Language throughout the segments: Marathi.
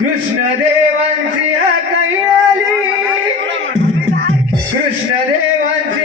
कृष्णदेवांची आली. कृष्णदेवांची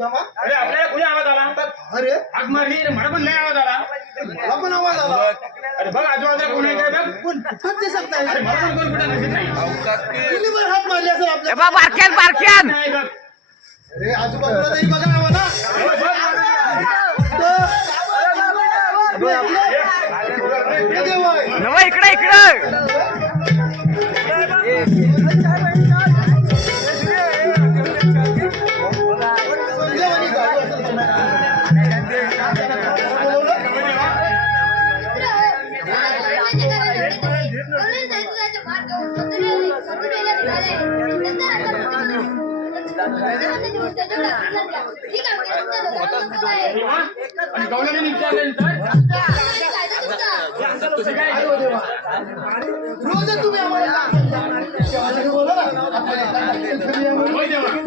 अरे सुदामा अरे आपल्याला कुणी आवाज आला? अरे आग मारली मला पण नाही आवाज आला. मला पण आवाज आला. अरे बघ आजूबाजूला कोण आहे काय बघ. कोण? दिसत नाही अरे मला पण कोण कुठं नसेल नाही कुणी बरं हात मारले असेल आपल्या बा बारक्यान बारक्यान नाही बघ. अरे आजूबाजूला तरी बघा आहे? नव इकडे इकडं. रोज तुम्ही आम्हाला देवाला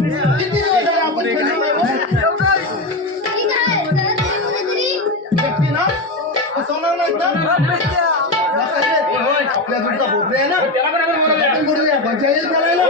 आपण आपल्या भोपळे आहे ना? त्याला पण आपण बोलवूया. आपण बोलूया येईल करायला?